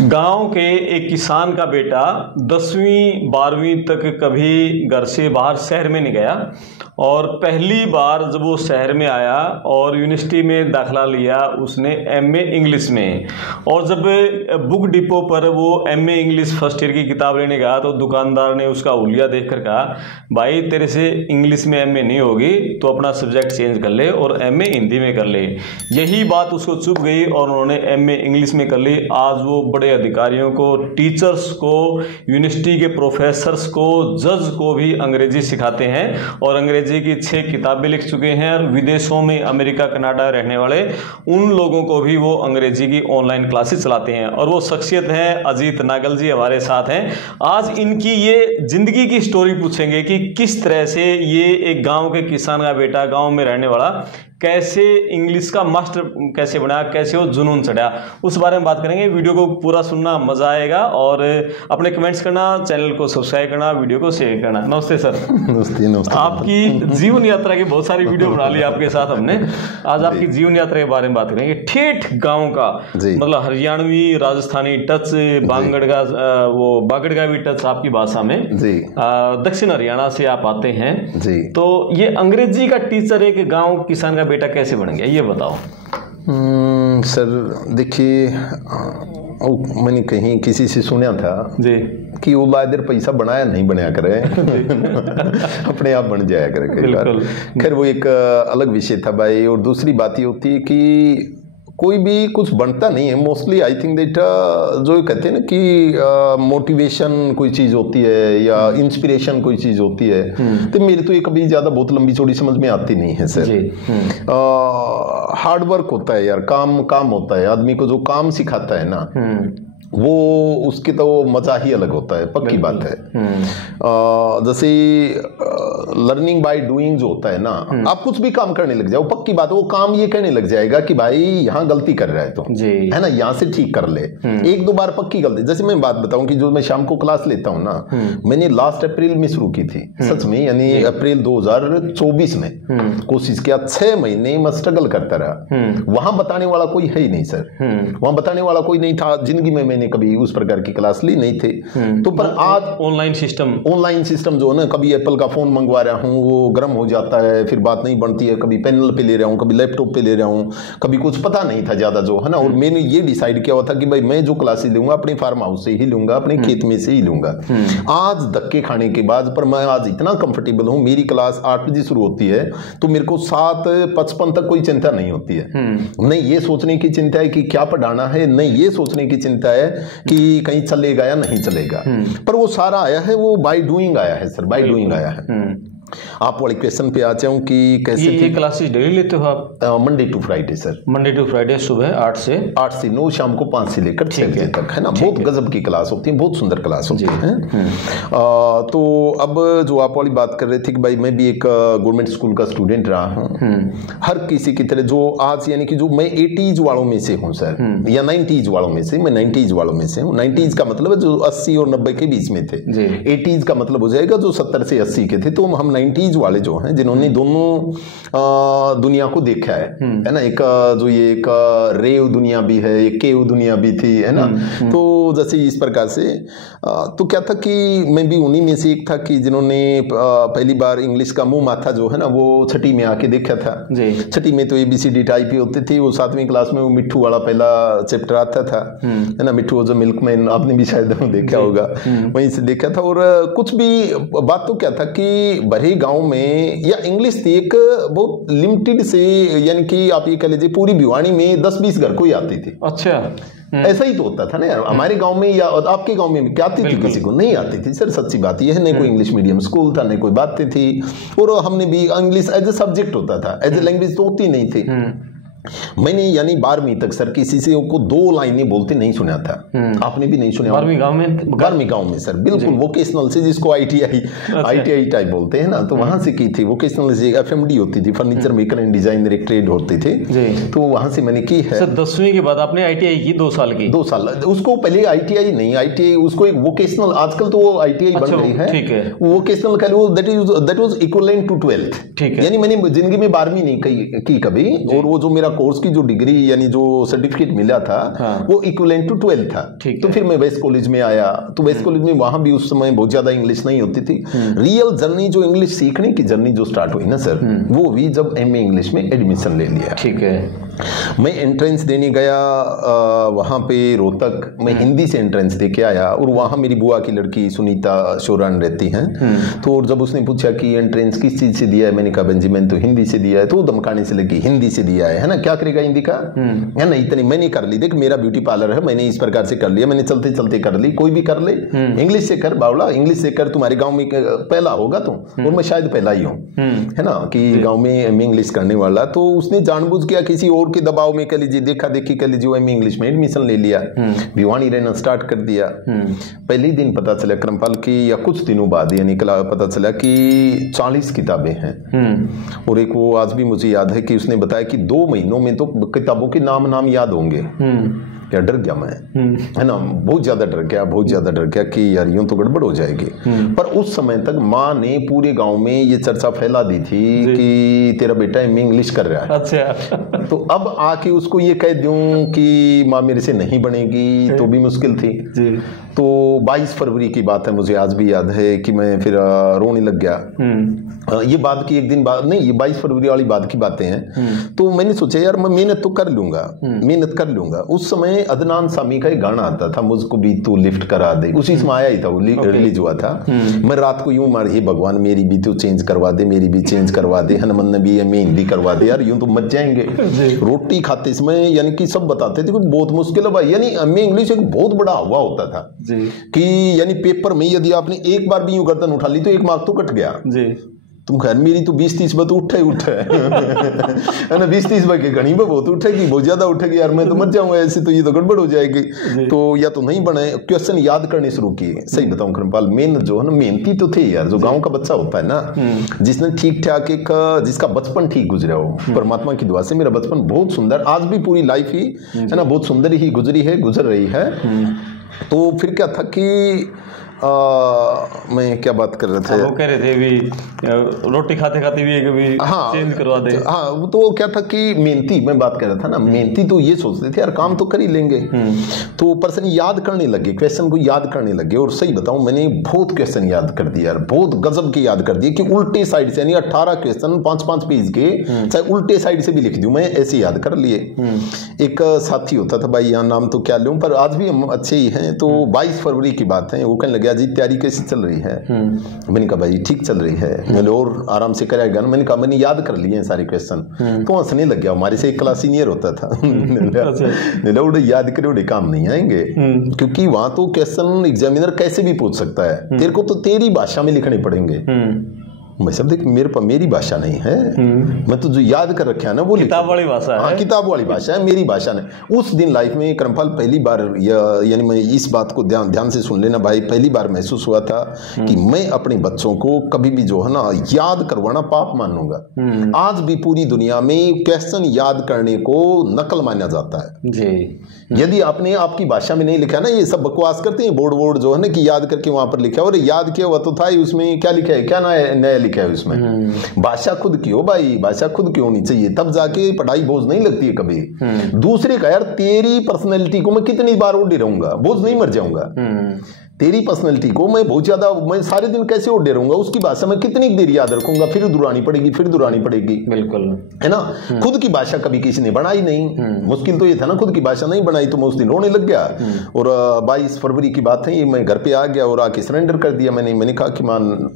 गांव के एक किसान का बेटा 10वीं 12वीं तक कभी घर से बाहर शहर में नहीं गया और पहली बार जब वो शहर में आया और यूनिवर्सिटी में दाखिला लिया उसने एमए इंग्लिश में। और जब बुक डिपो पर वो एमए इंग्लिश फर्स्ट ईयर की किताब लेने गया तो दुकानदार ने उसका हुलिया देखकर कहा, भाई तेरे से इंग्लिश में एमए नहीं होगी तो अपना सब्जेक्ट चेंज कर ले और एमए हिंदी में कर ले। यही बात उसको चुभ गई और उन्होंने एमए इंग्लिश में कर ली। आज वो बड़े अधिकारियों को, टीचर्स को, यूनिवर्सिटी के प्रोफेसर्स को, जज को भी अंग्रेजी सिखाते हैं और अंग्रेजी की 6 किताबें लिख चुके हैं। और विदेशों में अमेरिका, कनाडा रहने वाले उन लोगों को भी वो अंग्रेजी की ऑनलाइन क्लासेस चलाते हैं। और वो शख्सियत हैं अजीत नागल जी हमारे साथ हैं। आज इनकी ये जिंदगी की स्टोरी पूछेंगे कि किस तरह से ये एक गांव के किसान का बेटा, गांव में रहने वाला, कैसे इंग्लिश का मास्टर कैसे बना, कैसे वो जुनून चढ़ा, उस बारे में बात करेंगे। वीडियो को पूरा सुनना, मजा आएगा। और अपने कमेंट्स करना, चैनल को सब्सक्राइब करना, वीडियो को शेयर करना। नमस्ते सर। नमस्ते। आपकी जीवन यात्रा की बहुत सारी वीडियो बना ली आपके साथ हमने। आज आपकी जीवन यात्रा के बारे में बात करेंगे। ठेठ गाँव का मतलब हरियाणवी, राजस्थानी टच, बांगड़ का वो बागड़ का भी टच आपकी भाषा में। दक्षिण हरियाणा से आप आते हैं तो ये अंग्रेजी का टीचर एक गाँव किसान का बेटा कैसे बन गया, ये बताओ। सर देखिए, मैंने कहीं किसी से सुना था जी कि वो इधर पैसा बनाया नहीं बनाया करे अपने आप बन जाया करे कई बार। खैर वो एक अलग विषय था भाई। और दूसरी बात ये होती है कि कोई भी कुछ बनता नहीं है मोस्टली। आई थिंक दैट जो कहते हैं ना कि मोटिवेशन कोई चीज़ होती है या इंस्पिरेशन कोई चीज़ होती है, तो मेरे तो ये कभी ज़्यादा बहुत लंबी चौड़ी समझ में आती नहीं है सर। हार्ड वर्क होता है यार, काम होता है। आदमी को जो काम सिखाता है ना वो उसकी तो मजा ही अलग होता है, पक्की बात है। जैसे लर्निंग बाय डूइंग जो होता है ना, आप कुछ भी काम करने लग जाओ, पक्की बात है वो काम ये कहने लग जाएगा कि भाई यहाँ गलती कर रहा है तो है ना, यहाँ से ठीक कर ले। 1-2 बार पक्की गलती। जैसे मैं बात बताऊं कि जो मैं शाम को क्लास लेता हूँ ना, मैंने लास्ट अप्रैल में शुरू की थी सच में, यानी अप्रैल 2024 में कोशिश किया। 6 महीने मैं स्ट्रगल करता रहा। वहां बताने वाला कोई है ही नहीं सर, वहां बताने वाला कोई नहीं था। जिंदगी में मैंने कभी उस प्रकार की क्लास ली नहीं थी। तो पर आज ऑनलाइन सिस्टम जो है ना, कभी एप्पल का फोन मंगवा रहा हूँ वो गर्म हो जाता है, फिर बात नहीं बनती है। कभी पैनल पे ले रहा हूँ, कभी लैपटॉप पे ले रहा हूँ, कभी कुछ पता नहीं था ज्यादा जो है ना। और मैंने ये डिसाइड किया हुआ था कि भाई मैं जो क्लासेस लूंगा अपने फार्म हाउस से ही लूंगा, अपने खेत में से ही लूंगा। आज धक्के खाने के बाद पर मैं आज इतना कंफर्टेबल हूँ। मेरी क्लास 8 बजे शुरू होती है तो मेरे को 7:55 तक कोई चिंता नहीं होती है। नहीं ये सोचने की चिंता है कि क्या पढ़ाना है, नहीं ये सोचने की चिंता है कि कहीं चलेगा या नहीं चलेगा। पर वो सारा आया है, वो बाय डूइंग आया है सर, बाय डूइंग आया है। आप वाले क्वेश्चन पे आ जाऊं कि कैसे ये क्लासेस डेली लेते हो आप? Monday to Friday sir. Monday to Friday सुबह 8 से 9, शाम को 5 से लेकर 6 बजे तक है ना। बहुत गजब की क्लास होती है, बहुत सुंदर क्लास होती है। तो अब जो आप वाली बात कर रहे थे कि भाई मैं भी एक गवर्नमेंट स्कूल का स्टूडेंट रहा हूँ, हर किसी की तरह। जो आज यानी कि जो मैं 80s वालों में से हूँ सर, या 90s वालों में से, मैं 90s वालों में से हूँ। 90s का मतलब है जो 80 और 90 के बीच में थे। 80s का मतलब हो जाएगा जो 70 से 80 के थे। तो हम 90s वाले जो हैं जिन्होंने दोनों दुनिया को देखा है ना। एक जो ये एक रेव दुनिया भी है, एक केव दुनिया भी थी है ना। तो जैसे इस प्रकार से तो क्या था कि मैं भी उन्हीं में से एक था कि जिन्होंने पहली बार इंग्लिश का मुंह माथा जो है ना वो 6ठी में आके देखा था। 6ठी में तो ABCD टाइप ही होते थे। वो 7वीं क्लास में वो मिट्ठू वाला पहला चैप्टर आता था है ना। मिट्ठू जो मिल्कमैन, आपने भी शायद देखा होगा, वहीं से देखा था। और कुछ भी बात तो क्या था कि भरे गांव में या इंग्लिश थी एक बहुत लिमिटेड से, यानी कि आप ये कह लीजिए पूरी भिवानी में 10-20 घर को ही आती थी। अच्छा, ऐसा ही तो होता था ना यार। हमारे गांव में या आपके गांव में क्या आती थी? किसी को नहीं आती थी सर, सच्ची बात यह है। नहीं कोई इंग्लिश मीडियम स्कूल था, नहीं कोई बातें थी। और हमने भी इंग्लिश एज ए सब्जेक्ट होता था, एज ए लैंग्वेज तो होती नहीं थी। मैंने यानी 12वीं तक सर किसी से को 2 लाइनें बोलते नहीं सुना था। आपने भी नहीं सुना? 12वीं गांव में सर, बिल्कुल वोकेशनल से, जिसको ITI टाइप बोलते हैं ना, तो वहां से की थी। वोकेशनल से FMD होती थी, फर्नीचर मेकर एंड डिजाइनर, एक ट्रेड होते थे। तो वहां से मैंने की है सर। 10वीं के बाद आपने ITI की 2 साल की? 2 साल। उसको पहले ITI नहीं, ITI उसको एक वोकेशनल, आजकल तो वो ITI बन गई है। ठीक है, वोकेशनल कह लो, that was equivalent to 12th। यानी मैंने जिंदगी में 12वीं नहीं की कभी। और वो जो मेरा कोर्स की जो डिग्री यानी जो सर्टिफिकेट मिला था वो इक्विवेलेंट टू 12 था। तो फिर मैं वेस्ट कॉलेज में आया, तो वेस्ट कॉलेज में वहां भी उस समय बहुत ज्यादा इंग्लिश नहीं होती थी। रियल जर्नी जो इंग्लिश सीखने की जर्नी जो स्टार्ट हुई ना सर, वो हुई जब एमए इंग्लिश में एडमिशन ले लिया। ठीक है। मैं एंट्रेंस देने गया वहाँ पे रोहतक, मैं हिंदी से एंट्रेंस दे के आया, और वहाँ मेरी बुआ की लड़की सुनीता शोरान रहती हैं। तो और जब उसने पूछा कि एंट्रेंस किस चीज़ से दिया है, मैंने कहा बहन जी मैंने तो हिंदी से दिया है। तो धमकाने से लगी हिंदी से दिया है ना, क्या करेगा हिंदी का, है ना, इतनी मैंने कर ली, देख मेरा ब्यूटी पार्लर है, मैंने इस प्रकार से कर लिया, मैंने चलते चलते कर ली, कोई भी कर ले, इंग्लिश से कर बावला, इंग्लिश से कर, तुम्हारे गाँव में पहला होगा तुम, और मैं शायद पहला ही हूँ, है ना, कि गाँव में इंग्लिश करने वाला। तो उसने जानबूझ किया किसी और के दबाव में, कह लीजिए देखा देखी कर लीजिए, मैं इंग्लिश में एडमिशन ले लिया, भिवानी रहना स्टार्ट कर दिया। पहले ही दिन पता चला क्रमपाल की, या कुछ दिनों बाद यानी पता चला कि 40 किताबें हैं। और एक वो आज भी मुझे याद है कि उसने बताया कि 2 महीनों में तो किताबों के नाम याद होंगे। या डर गया मैं, है ना, बहुत ज्यादा डर गया, बहुत ज्यादा डर गया कि यार यूं तो गड़बड़ हो जाएगी। पर उस समय तक माँ ने पूरे गांव में ये चर्चा फैला दी थी कि तेरा बेटा एमए इंग्लिश कर रहा है। अच्छा। तो अब आके उसको ये कह दूं कि माँ मेरे से नहीं बनेगी तो भी मुश्किल थी जी। तो 22 फरवरी की बात है, मुझे आज भी याद है कि मैं फिर रोने लग गया। ये बात की एक दिन बाद नहीं, ये 22 फरवरी वाली बात की बातें हैं। तो मैंने सोचा यार मैं मेहनत तो कर लूंगा, मेहनत कर लूंगा। उस समय अदनान सामी का एक गाना आता था, मुझको भी तू लिफ्ट करा दे, उसी समय आया ही था, वो रिलीज हुआ था। मैं रात को यूं मार, हे भगवान मेरी भी तो चेंज करवा दे, मेरी भी चेंज करवा दे, हनुमान नबी एमए हिंदी करवा दे, यार यूं तो मच जाएंगे। रोटी खाते समय यानी कि सब बताते थे कि बहुत मुश्किल है भाई, यानी एमए इंग्लिश एक बहुत बड़ा हवा होता था कि यानी पेपर में यदि आपने एक बार भी यूं गर्दन उठा ली तो 1 मार्क तो कट गया जी। तुम खैर मेरी तो 20-30 बार तो उठे है ना, 20-30 बार की घनी बहुत उठेगी, बहुत ज्यादा उठेगी यार, मैं तो मत जाऊंगा ऐसे, तो ये तो गड़बड़ हो जाएगी। तो या तो नहीं बने, क्वेश्चन याद करने शुरू किए। सही बताऊं कृपाल, मेहनत जो है ना, मेहनती तो थे यार, जो गांव का बच्चा होता है ना, जिसने ठीक ठाक एक जिसका बचपन ठीक गुजरा हो, परमात्मा की दुआ से मेरा बचपन बहुत सुंदर, आज भी पूरी लाइफ ही है ना बहुत सुंदर ही गुजरी है, गुजर रही है। तो फिर क्या था कि मैं क्या बात कर रहे थे, वो कह रहे थे भी रोटी खाते खाते भी कभी चेंज करवा दे। हाँ, तो क्या था कि मेहनती मैं बात कर रहा था ना, मेहनती तो ये सोचते थे यार काम तो कर ही लेंगे। तो पर्सन याद करने लगे, क्वेश्चन को याद करने लगे। और सही बताऊं मैंने बहुत क्वेश्चन याद कर दिया यार, बहुत गजब के याद कर दिए कि उल्टे साइड से, यानी 18 क्वेश्चन 5-5 पेज के, चाहे उल्टे साइड से भी लिख दूं मैं, ऐसे याद कर लिए। एक साथी होता था भाई, यहाँ नाम तो क्या लूं, पर आज भी हम अच्छे ही हैं। तो 22 फरवरी की बात है, वो कहने लगे जी तैयारी कैसी चल रही है। मैंने कहा भाई ठीक चल रही है, मैंने और आराम से कराएगा ना। मैंने कहा मैंने याद कर लिए हैं सारे क्वेश्चन। तो हंसने लग गया, हमारे से एक क्लास सीनियर होता था। याद करे उड़े काम नहीं आएंगे, क्योंकि वहां तो क्वेश्चन एग्जामिनर कैसे भी पूछ सकता है, तेरे को तो तेरी भाषा में लिखने पड़ेंगे। मैं सब देख मेरी भाषा नहीं है, मैं तो जो याद कर रखा है ना वो किताब वाली भाषा है। हाँ, किताब वाली भाषा है, मेरी भाषा नहीं। उस दिन लाइफ में करमपाल पहली बार, यानी मैं इस बात को ध्यान से सुन लेना भाई, पहली बार महसूस हुआ था कि मैं अपने बच्चों को कभी भी जो है ना याद करवाना पाप मानूंगा। आज भी पूरी दुनिया में क्वेश्चन याद करने को नकल माना जाता है जी। यदि आपने आपकी भाषा में नहीं लिखा ना, ये सब बकवास करते हैं बोर्ड जो है ना कि याद करके वहां पर लिखा, और याद किया हुआ तो था ही, उसमें क्या लिखा है, क्या नया लिखा है उसमें। भाषा खुद की हो भाई, भाषा खुद की होनी चाहिए, तब जाके पढ़ाई बोझ नहीं लगती है कभी। दूसरे का यार तेरी पर्सनैलिटी को मैं कितनी बार ओढ़े रहूंगा, बोझ नहीं मर जाऊंगा। तेरी पर्सनैलिटी को मैं बहुत ज्यादा, मैं सारे दिन कैसे ओढ़े रहूंगा, उसकी भाषा में कितनी देर याद रखूंगा, फिर दोहरानी पड़ेगी, फिर दोहरानी पड़ेगी। बिल्कुल है ना। खुद की भाषा कभी किसी ने बनाई नहीं, मुश्किल तो ये था ना, खुद की भाषा नहीं बनाई, तो मैं उस दिन रोने लग गया। और 22 फरवरी की बात है ये, मैं घर पे आ गया और आके सरेंडर कर दिया। मैंने कहा कि मान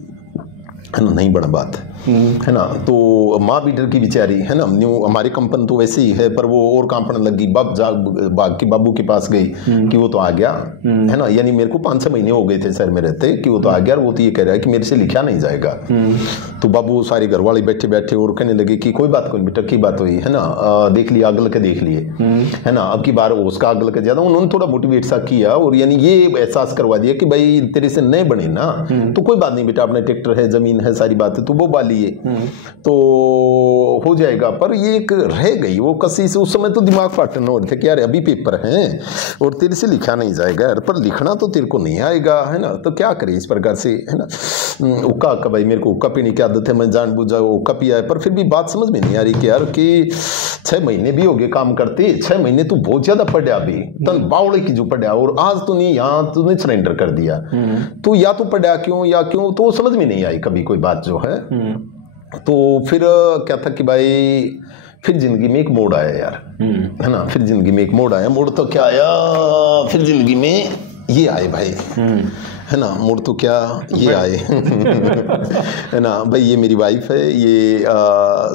है ना, नहीं बड़ा बात है ना। तो माँ भी डर की बेचारी, है ना, न्यू हमारे कंपन तो वैसे ही है, पर वो और कांपने लगी। बाग के बाबू के पास गई कि वो तो आ गया, है ना, यानी मेरे को 5-6 महीने हो गए थे शहर में रहते, कि वो तो आ गया, और वो तो ये कह रहा है कि मेरे से लिखा नहीं जाएगा। तो बाबू सारे घर वाले बैठे बैठे और कहने लगे कि कोई बात कोई बेटा, की बात हुई है ना, देख लिया अगल के, देख लिए है ना, अब की बार उसका अगल के ज्यादा। उन्होंने थोड़ा मोटिवेट सा किया, और यानी ये एहसास करवा दिया कि भाई तेरे से नहीं बने ना तो कोई बात नहीं बेटा, अपना ट्रैक्टर है, जमीन है सारी बातें, तो वो वाली है तो हो जाएगा। पर ये एक रह गई वो कसी से, उस समय तो दिमाग फाटने हो रहे थे कि यार अभी पेपर हैं और तेरे से लिखा नहीं जाएगा यार, पर लिखना तो तेरे को नहीं आएगा, है ना, तो क्या करे इस प्रकार से, है ना। उक्का अक्का भाई, मेरे को उक्का पीने की आदत है, मैं जानबूझा उक्का पिया है, पर फिर भी बात समझ में नहीं आ रही कि यार कि 6 महीने भी हो गए काम करते, 6 महीने तू बहुत ज्यादा पढ़ा भी तन बावड़े की जो पढ़ा, और आज तो नहीं, यहाँ तूने सरेंडर कर दिया, तो या तो पढ़ा क्यों या क्यों, तो समझ में नहीं आई कभी कोई बात जो है। तो फिर क्या था कि भाई फिर जिंदगी में एक मोड़ आया यार, है ना, फिर जिंदगी में एक मोड़ आया। मोड़ तो क्या आया, फिर जिंदगी में ये आए भाई, है ना, मोड़ तो क्या ये आए है ना भाई। ये मेरी वाइफ है, ये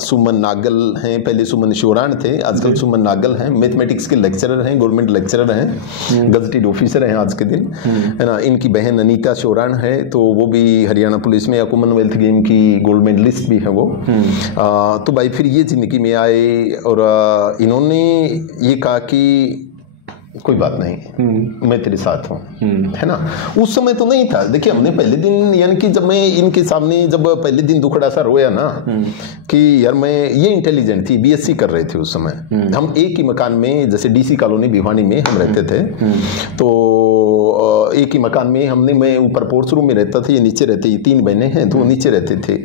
सुमन नागल हैं, पहले सुमन शोरान थे, आजकल सुमन नागल हैं, मैथमेटिक्स के लेक्चरर हैं, गवर्नमेंट लेक्चरर हैं, गजटेड ऑफिसर हैं आज के दिन, है ना। इनकी बहन अनीता शोरान है, तो वो भी हरियाणा पुलिस में या कॉमनवेल्थ गेम की गोल्ड मेडलिस्ट भी है वो। तो भाई फिर ये जिंदगी में आए और इन्होंने ये कहा कि कोई बात नहीं, मैं तेरे साथ हूँ, है ना। उस समय तो नहीं था, देखिए हमने पहले दिन, यानी कि जब मैं इनके सामने जब पहले दिन दुखड़ा सा रोया ना कि यार मैं, ये इंटेलिजेंट थी, बीएससी कर रहे थे उस समय, हम एक ही मकान में, जैसे डीसी कॉलोनी भिवानी में हम रहते थे, तो एक ही मकान में हमने, मैं ऊपर पोर्च रूम में रहता था, ये नीचे रहते, ये 3 बहनें हैं तो वो नीचे रहते थे।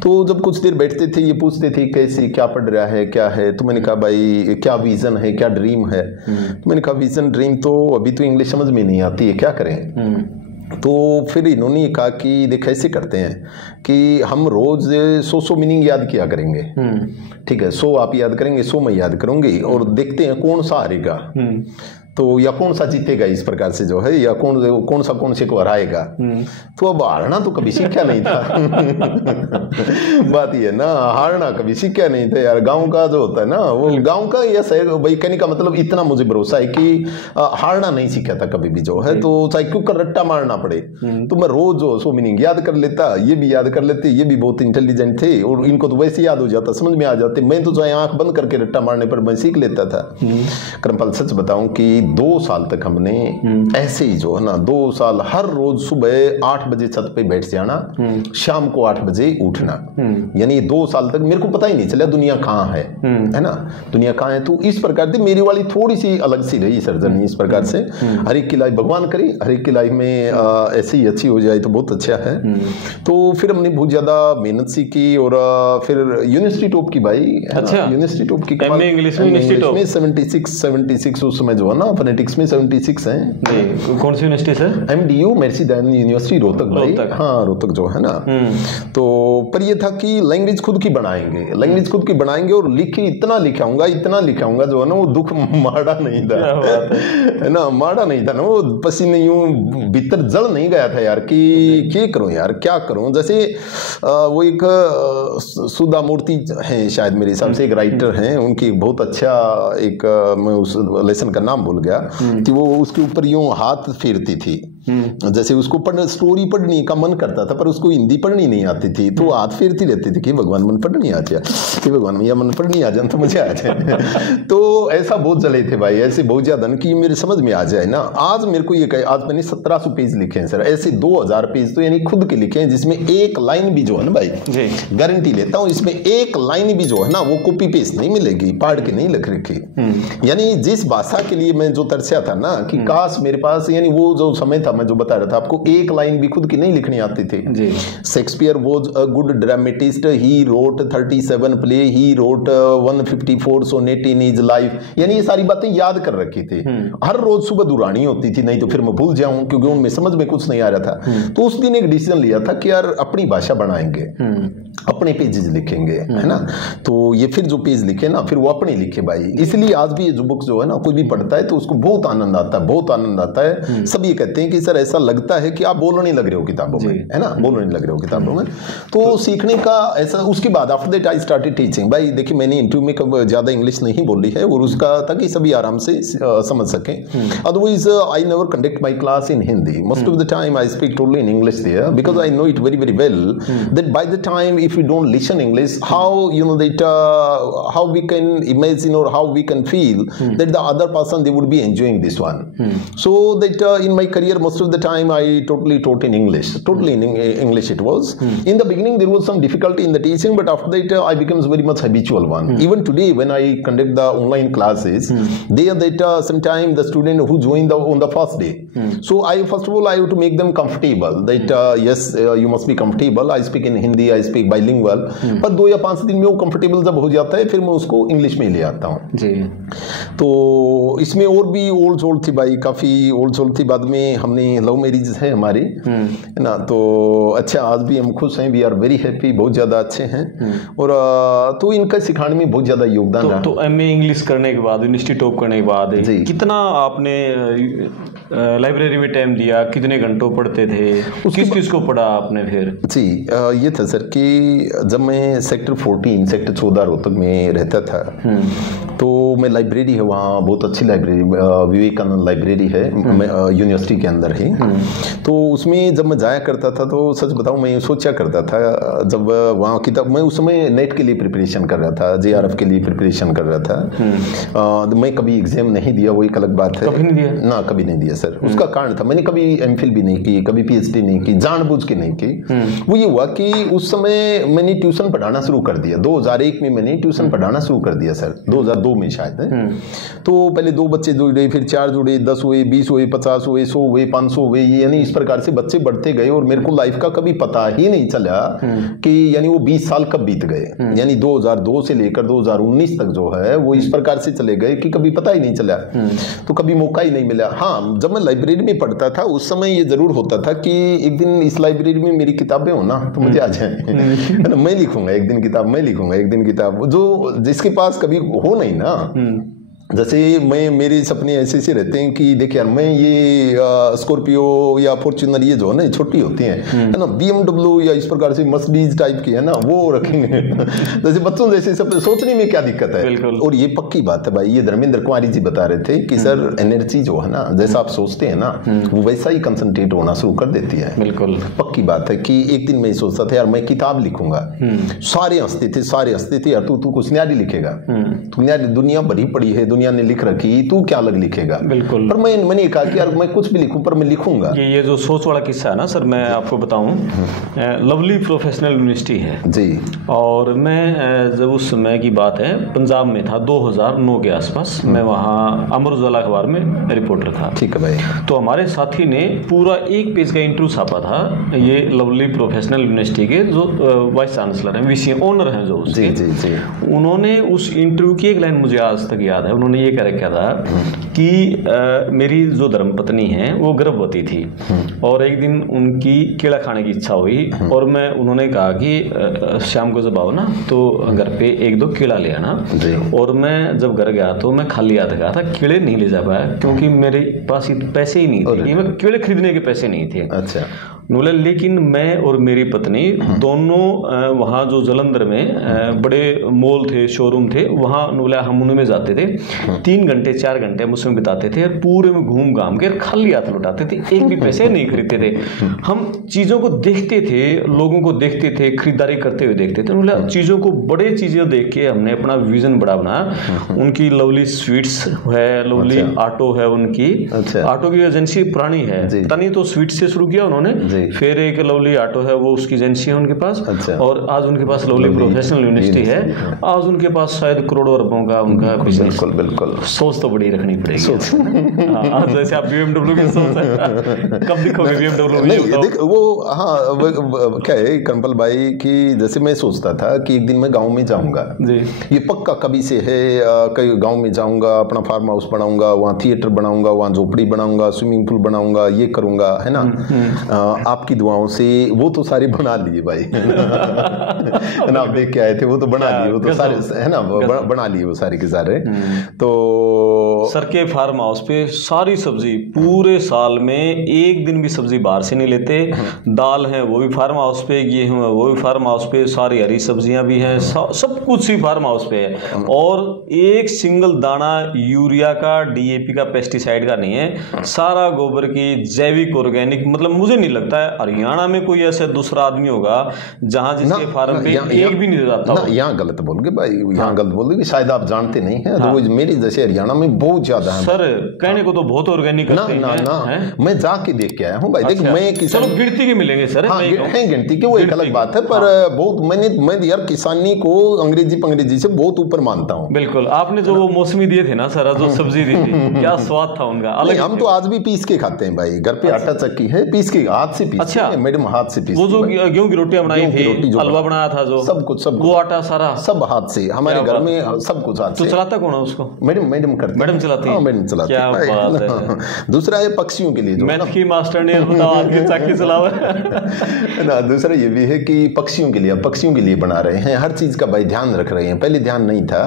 तो जब कुछ देर बैठते थे, ये पूछते थे कैसे, क्या पढ़ रहा है, क्या है, तो मैंने कहा भाई क्या विजन है, क्या ड्रीम है, तो मैंने कहा विजन ड्रीम तो अभी तो इंग्लिश समझ में नहीं आती है, क्या करें। तो फिर इन्होंने कहा कि देख ऐसे करते हैं कि हम रोज 100 मीनिंग याद किया करेंगे, ठीक है, 100 आप याद करेंगे, 100 मैं याद करूंगी, और देखते हैं कौन सा हारेगा, तो या कौन सा जीतेगा इस प्रकार से जो है, या कौन से को हराएगा। तो अब हारना तो कभी सीखा नहीं था बात ये ना, हारना कभी सीखा नहीं था यार। गांव का जो होता है ना, वो गांव का या शहर भाई, कहने का मतलब इतना मुझे भरोसा है कि हारना नहीं सीखा था कभी भी जो है, तो चाहे क्यों कर रट्टा मारना पड़े, तो मैं रोज जो 100 मीनिंग याद कर लेता, ये भी याद कर लेते, ये भी बहुत इंटेलिजेंट थे और इनको तो वैसे याद हो जाता, समझ में आ जाते। मैं तो चाहे आंख बंद करके रट्टा मारने पर मैं सीख लेता था। करमपाल सच बताऊं कि 2 साल तक हमने ऐसे ही जो है ना, 2 साल हर रोज सुबह 8 बजे छत पे बैठ जाना, शाम को 8 बजे उठना, यानी 2 साल तक मेरे को पता ही नहीं चला दुनिया कहाँ है ना, दुनिया कहाँ है। तो इस प्रकार से मेरी वाली थोड़ी सी अलग सी रही सर्जनी, इस प्रकार से। हर एक की लाइफ भगवान करे, हर एक की लाइफ में ऐसी ही अच्छी हो जाए तो बहुत अच्छा है। तो फिर हमने बहुत ज्यादा मेहनत सीखी और फिर यूनिवर्सिटी टॉप की भाई, अच्छा यूनिवर्सिटी टॉप की, इंग्लिश में 76 उस समय जो है ना, फोनेटिक्स में 76 हैं। नहीं, कौन सी university sir? MDU Maharshi Dayanand university Rohtak भाई, हाँ रोहतक जो है ना। तो पर ये था कि लैंग्वेज खुद की बनाएंगे, लैंग्वेज खुद की बनाएंगे, और इतना लिखाऊंगा जो है ना, वो दुख माड़ा नहीं था, है ना, माड़ा नहीं था ना, वो पसीने यूं भीतर जल नहीं गया था यार कि क्या करूं यार, क्या करूं। जैसे वो एक सुधा मूर्ति है शायद मेरे हिसाब से, एक राइटर हैं, उनकी बहुत अच्छा एक, मैं उस लेसन का नाम भूल गया, कि वो उसके ऊपर यूं हाथ फेरती थी, जैसे उसको स्टोरी पढ़ने का मन करता था पर उसको हिंदी पढ़नी नहीं आती थी, तो हाथ फेरती रहती थी कि भगवान मन पढ़नी आ जाए, कि भगवान भैया मन पढ़नी आ जाए तो मुझे आ जाए तो ऐसा बहुत जले थे भाई, ऐसे बहुत ज्यादा कि मेरे समझ में आ जाए ना। आज मेरे को ये कहे, आज मैंने 1700 पेज लिखे हैं सर, ऐसे 2000 पेज तो यानी खुद के लिखे हैं, जिसमें एक लाइन भी जो है ना भाई, गारंटी लेता हूँ इसमें एक लाइन भी जो है ना वो कॉपी पेस्ट नहीं मिलेगी, पढ़ के नहीं लिख रखी। यानी जिस भाषा के लिए मैं जो तरसिया था ना कि काश मेरे पास, यानी वो जो समय था मैं जो बता रहा था आपको, एक लाइन भी खुद की नहीं लिखनी आती थी। Shakespeare was a good dramatist, he wrote 37 play, he wrote 154 sonnet in his life, यानी ये सारी बातें याद कर रखी थी। हर रोज सुबह दुरानी होती थी, नहीं तो फिर मैं भूल जाऊं क्योंकि उनमें समझ में कुछ नहीं आ रहा था। तो उस दिन एक डिसीजन लिया था कि यार अपनी भाषा बनाएंगे, अपने पेजेस लिखेंगे, है ना। तो ये फिर जो पेज लिखे ना, फिर वो अपने लिखे भाई। इसलिए आज भी ये जो बुक जो है ना, कोई भी पढ़ता है तो उसको बहुत आनंद आता है, बहुत आनंद आता है। सब ये कहते हैं कि सर ऐसा लगता है कि आप बोलने लग रहे हो किताबों में, है ना, बोलने लग रहे हो किताबों में। तो सीखने का ऐसा, उसके बाद after that I started teaching भाई। देखिए मैंने इंटरव्यू में कब ज्यादा इंग्लिश नहीं बोली है, और उसका ताकि सभी आराम से समझ सकें। Otherwise I never conduct my class in Hindi, most of the time I speak totally in English there, because I know it very very well that by the time if we don't listen English, how that how we can imagine or how we can feel that the other person they would be enjoying this one. So that in my career most of the time I totally taught in English, totally in English it was. In the beginning there was some difficulty in the teaching, but after that I became very much habitual one. Even today when I conduct the online classes, there that sometime the student who joined on the first day, so I first of all I have to make them comfortable that yes you must be comfortable. I speak in Hindi, I speak bilingual, पर 2 या 5 दिन में वो comfortable जब हो जाता है फिर मैं उसको इंग्लिश में ले आता हूँ जी। तो इसमें और भी ओल्ड सोल्ड थी भाई, काफ़ी ओल्ड सोल्ड थी। बाद में हमने लव मैरिज है हमारी, है ना, तो अच्छा आज भी हम खुश हैं, वी आर वेरी हैप्पी, बहुत ज़्यादा अच्छे हैं। और तो इनका सिखाने में बहुत ज़्यादा योगदान रहा। तो एमए इंग्लिश करने के बाद, यूनिवर्सिटी टॉप करने के बाद कितना आपने लाइब्रेरी में टाइम दिया, कितने घंटों पढ़ते थे, किस किस को पढ़ा आपने फिर? जी ये था सर कि जब मैं सेक्टर 14 रोहतक में रहता था तो मैं लाइब्रेरी है वहाँ, बहुत अच्छी लाइब्रेरी विवेकानंद लाइब्रेरी है यूनिवर्सिटी के अंदर ही। तो उसमें जब मैं जाया करता था तो सच बताऊँ मैं सोचा करता था जब वहाँ किताब, मैं उस समय नेट के लिए प्रिपरेशन कर रहा था, JRF के लिए प्रिपरेशन कर रहा था। मैं कभी एग्जाम नहीं दिया, वो एक अलग बात है। कभी नहीं दिया? ना कभी नहीं दिया सर। उसका कारण था मैंने कभी MPhil भी नहीं की, कभी PhD नहीं की, जानबूझ के नहीं की। वो ये हुआ कि उस समय मैंने ट्यूशन पढ़ाना शुरू कर दिया। 2001 में मैंने ट्यूशन पढ़ाना शुरू कर दिया सर, 2002 में शायद है। तो पहले 2 बच्चे जुड़े, फिर 4 जुड़े, 10 हुए, 20 हुए, 50 हुए, 100 हुए, 500 हुए, यानी इस प्रकार से बच्चे बढ़ते गए और मेरे को लाइफ का कभी पता ही नहीं चला कि यानी वो 20 साल कब बीत गए। यानी 2002 से लेकर 2019 तक जो है वो इस प्रकार से चले गए कि कभी पता ही नहीं चला। तो कभी मौका ही नहीं मिला। हाँ, जब मैं लाइब्रेरी में पढ़ता था उस समय ये जरूर होता था कि एक दिन इस लाइब्रेरी में मेरी किताबें हो ना तो मुझे आ जाए मैं लिखूंगा एक दिन किताब, मैं लिखूंगा एक दिन किताब, जो जिसके पास कभी हो नहीं ना। जैसे मेरे सपने ऐसे ऐसे रहते हैं कि देखिए यार मैं ये स्कॉर्पियो या फॉर्च्यूनर ये जो है ना छोटी होती हैं है ना, BMW या इस प्रकार से मर्सिडीज टाइप की है ना वो रखेंगे जैसे बच्चों जैसे सब सोचने में क्या दिक्कत है। और ये पक्की बात है भाई, ये धर्मेंद्र कुमारी जी बता रहे थे कि सर एनर्जी जो है ना जैसा आप सोचते हैं ना वो वैसा ही कंसंट्रेट होना शुरू कर देती है। बिल्कुल पक्की बात है कि एक दिन मैं सोचता था यार मैं किताब लिखूंगा, सारे हंसते थे यार तू कुछ न्यारी लिखेगा, तू न्यारी दुनिया भरी पड़ी है, दुनिया ने लिख रखी, तू क्या अलग लिखेगा। बिल्कुल। पर मैंने कहा कि यार मैं कुछ भी लिखूं पर मैं लिखूंगा। ये जो सोच वाला किस्सा है ना सर, मैं आपको बताऊं, लवली प्रोफेशनल यूनिवर्सिटी है जी, और मैं जब उस समय की बात है पंजाब में था 2009 के आसपास, मैं वहाँ अमर उजाला अखबार में रिपोर्टर था। ठीक है भाई। तो हमारे साथी ने पूरा 1 पेज का इंटरव्यू छापा था, ये लवली प्रोफेशनल यूनिवर्सिटी के जो वाइस चांसलर हैं, VC ओनर हैं जो उसके, जी। उन्होंने उस इंटरव्यू की एक लाइन मुझे आज तक याद है। उन्होंने ये कह रखा था कि मेरी जो धर्मपत्नी है वो गर्भवती थी और एक दिन उनकी केला खाने की इच्छा हुई और उन्होंने कहा कि शाम को जब आओ ना तो घर पे 1-2 केला ले आना। और मैं जब घर गया तो मैं खाली हाथ गया था, केले नहीं ले जा पाया क्योंकि मेरे पास पैसे ही नहीं थे, मैं केले खरीदने के पैसे नहीं थे। अच्छा। बोले लेकिन मैं और मेरी पत्नी दोनों वहाँ जो जलंधर में बड़े मॉल थे, शोरूम थे, वहाँ बोला हम उनमें जाते थे, 3 घंटे 4 घंटे हम उसमें बिताते थे और पूरे में घूम घाम के खाली हाथ लौटाते थे, एक भी पैसे नहीं खरीदते थे। हम चीज़ों को देखते थे, लोगों को देखते थे, खरीदारी करते हुए देखते थे। बोला चीज़ों को, बड़े चीज़ें देख के हमने अपना विजन बड़ा बनाया। उनकी लवली स्वीट्स है, लवली ऑटो है उनकी, ऑटो की एजेंसी पुरानी है, पता नहीं तो स्वीट से शुरू किया उन्होंने, फिर एक लवली ऑटो है वो उसकी एजेंसी है उनके पास, और आज उनके पास लवली प्रोफेशनल यूनिवर्सिटी है। आज उनके पास शायद करोड़ों अरबों का उनका बिजनेस। बिल्कुल। सोच तो बड़ी रखनी पड़ेगी। आज जैसे आप BMW की सोच है, कब दिखोगे BMW? देख वो हाँ क्या है कंपल भाई कि जैसे मैं सोचता था कि एक दिन मैं गाँव में जाऊंगा, ये पक्का कभी से है, कई गाँव में जाऊंगा, अपना फार्म हाउस बनाऊंगा, वहाँ थिएटर बनाऊंगा, वहाँ झोपड़ी बनाऊंगा, स्विमिंग पूल बनाऊंगा, ये करूंगा, है ना। आपकी दुआओं से वो तो सारे बना लिए भाई है ना, आप देख के आए थे, वो तो बना लिए, वो तो सारे है ना बना लिए वो सारे के सारे। तो सर के फार्म हाउस पे सारी सब्जी पूरे साल में एक दिन भी सब्जी बाहर से नहीं लेते। दाल है वो भी फार्म हाउस पे, गेहूं है वो भी फार्म हाउस पे, सारी हरी सब्जियां भी हैं, सब कुछ ही फार्म हाउस पे है। और एक सिंगल दाना यूरिया का, डीएपी का, पेस्टिसाइड का नहीं है। सारा गोबर की जैविक ऑर्गेनिक। मतलब मुझे नहीं लगता है हरियाणा में कोई ऐसा दूसरा आदमी होगा जहां जिसके फार्म पे एक भी नहीं जाता हो। यहाँ गलत बोल गए भाई, यहाँ गलत बोल गए, शायद आप जानते नहीं है। तो मेरी जैसे हरियाणा में बहुत ज्यादा है सर, कहने को तो बहुत ऑर्गेनिक करते हैं। मैं जाके देख के आया हूँ भाई। देख मैं चलो गिनती के मिलेंगे सर, है गिनती के, वो एक अलग बात है, पर बहुत मैं यार किसानी को अंग्रेजी से बहुत ऊपर मानता हूँ। बिल्कुल, आपने जो वो मौसमी दिए थे ना सर, जो सब्जी दी थी, क्या स्वाद था उनका अलग। हम तो आज भी पीस के खाते हैं भाई, घर पे आटा चक्की है, पीस के हाथ से पीस। अच्छा, मैडम हाथ से पीस। वो जो गेहूं की रोटियां बनाई थी, हलवा बनाया था, जो सब कुछ वो आटा सारा सब हाथ से, हमारे घर में सब कुछ हाथ से। तो चलाता कौन है उसको? मैडम करती, मैडम चलाती है। मैडम चलाती है। क्या बात है। दूसरा है पक्षियों के लिए, मैथ की मास्टर ने चक्की चलावा ना। दूसरा ये भी है कि पक्षियों के लिए बना रहे हैं, हर चीज का भाई ध्यान रख रहे हैं। पहले ध्यान नहीं था,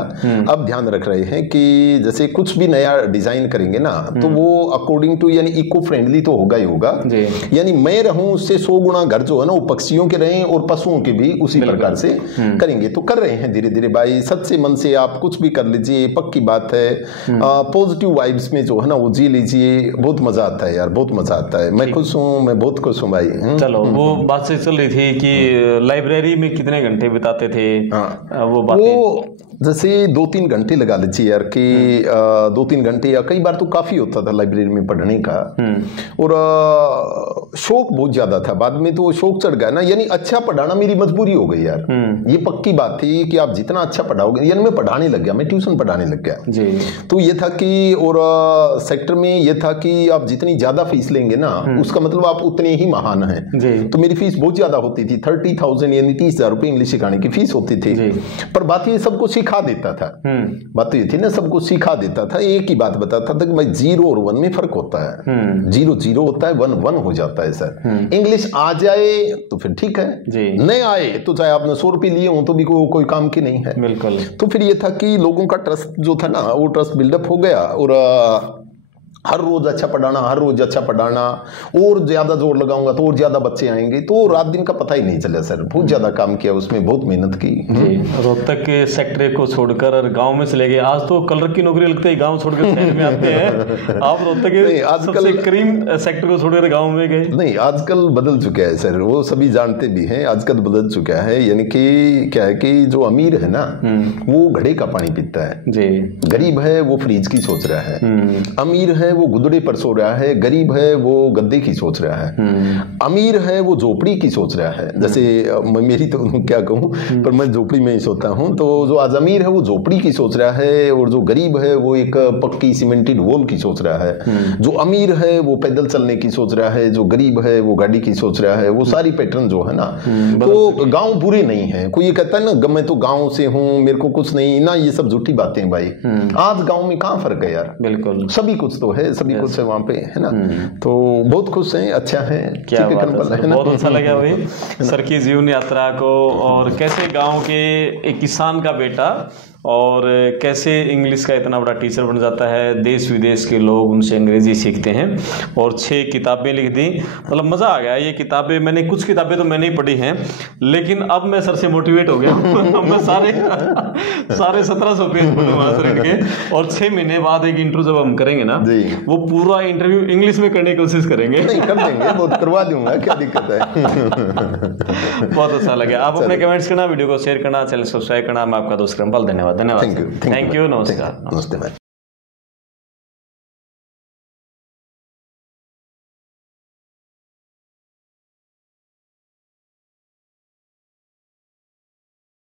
अब ध्यान रख रहे हैं कि जैसे कुछ भी नया डिजाइन करेंगे ना, तो वो अकॉर्डिंग टू यानी इको फ्रेंडली तो होगा ही होगा। यानी मैं रहूं उससे 100 गुना घर जो है ना वो पक्षियों के रहें और पशुओं के भी उसी प्रकार से करेंगे। तो कर रहे हैं धीरे धीरे भाई, सच्चे मन से आप कुछ भी कर लीजिए, पक्की बात है। पॉजिटिव वाइब्स में जो है ना वो जी लीजिए, बहुत मजा आता है यार, बहुत मजा आता है। मैं खुश हूँ, मैं बहुत खुश हूँ भाई। चलो, वो बात से चल रही थी कि लाइब्रेरी में कितने घंटे बिताते थे। वो जैसे 2-3 घंटे लगा लीजिए यार, कि 2-3 घंटे या कई बार तो काफी होता था लाइब्रेरी में पढ़ने का। और शौक बहुत ज्यादा था, बाद में तो शौक चढ़ गया ना, यानी अच्छा पढ़ाना मेरी मजबूरी हो गई यार। ये पक्की बात थी कि आप जितना अच्छा पढ़ाओगे, यानी मैं पढ़ाने लग गया, मैं ट्यूशन पढ़ाने लग गया जी। तो ये था कि, और सेक्टर में ये था कि आप जितनी ज्यादा फीस लेंगे ना, उसका मतलब आप उतने ही महान हैं। तो मेरी फीस बहुत ज्यादा होती थी, 30,000 यानी 30,000 रुपए इंग्लिश सिखाने की फीस होती थी। पर बात ये सबको सिखा देता था, बात तो ये थी ना, सबको सिखा देता था। एक ही बात बताता था कि भाई 0 और 1 में फर्क होता है। 0 0 होता है, 1 1 हो जाता है सर। इंग्लिश आ जाए तो फिर ठीक है, नहीं आए तो चाहे आपने 100 रुपए लिए हो तो भी कोई काम की नहीं है। बिल्कुल। तो फिर ये था कि लोगों का ट्रस्ट जो था ना, वो ट्रस्ट बिल्डअप हो गया। और हर रोज अच्छा पढ़ाना, हर रोज अच्छा पढ़ाना, और ज्यादा जोर लगाऊंगा तो और ज्यादा बच्चे आएंगे। तो रात दिन का पता ही नहीं चला सर, बहुत ज्यादा काम किया उसमें, बहुत मेहनत की। रोहतक के सेक्टर को छोड़कर गांव में चले गए। आज तो कलर की नौकरी लगते ही गांव छोड़कर शहर में आते हैं। आप रोहतक के आजकल करीम सेक्टर को छोड़कर गांव में गए? नहीं, आजकल बदल चुका है सर, वो सभी जानते भी हैं, आजकल बदल चुका है। यानी कि क्या है कि जो अमीर है ना, वो घड़े का पानी पीता है जी, गरीब है वो फ्रिज की सोच रहा है। अमीर है वो गुदड़े पर सो रहा है, गरीब है वो गद्दे की सोच रहा है। अमीर है वो झोपड़ी की सोच रहा है। जैसे मेरी तो क्या कहूँ, पर मैं झोपड़ी में ही सोता हूँ। तो जो आज अमीर है वो झोपड़ी की सोच रहा है, और जो गरीब है वो एक पक्की सीमेंटेड वॉल की सोच रहा है। जो अमीर है वो पैदल चलने की सोच रहा है, जो गरीब है वो गाड़ी की सोच रहा है। वो सारी पैटर्न जो है ना, तो गाँव बुरे नहीं है। कोई ये कहता है ना मैं तो गाँव से हूँ, मेरे को कुछ नहीं ना, ये सब झूठी बातें भाई। आज गाँव में कहाँ फर्क है यार, बिल्कुल सभी कुछ तो है, सभी कुछ है वहाँ पे, है ना। तो बहुत खुश हैं, अच्छा है, क्या बात है, बहुत अच्छा लगा भाई सर की जीवन यात्रा को, और कैसे गांव के एक किसान का बेटा और कैसे इंग्लिश का इतना बड़ा टीचर बन जाता है। देश विदेश के लोग उनसे अंग्रेजी सीखते हैं, और 6 किताबें लिख दी। मतलब मज़ा आ गया। ये किताबें मैंने, कुछ किताबें तो मैंने ही पढ़ी हैं, लेकिन अब मैं सर से मोटिवेट हो गया। अब मैं सारे 1700 पेज पढ़ूंगा सर इनके। और 6 महीने बाद एक इंटरव्यू जब हम करेंगे ना, वो पूरा इंटरव्यू इंग्लिश में करने की कोशिश करेंगे। नहीं, कर देंगे, बहुत करवा दूंगा, क्या दिक्कत है। बहुत अच्छा लगा। आप अपने कमेंट्स करना, वीडियो को शेयर करना, चैनल सब्सक्राइब करना। मैं आपका दोस्त क्रमपाल, धन्यवाद। थैंक यू, नमस्कार। नमस्ते।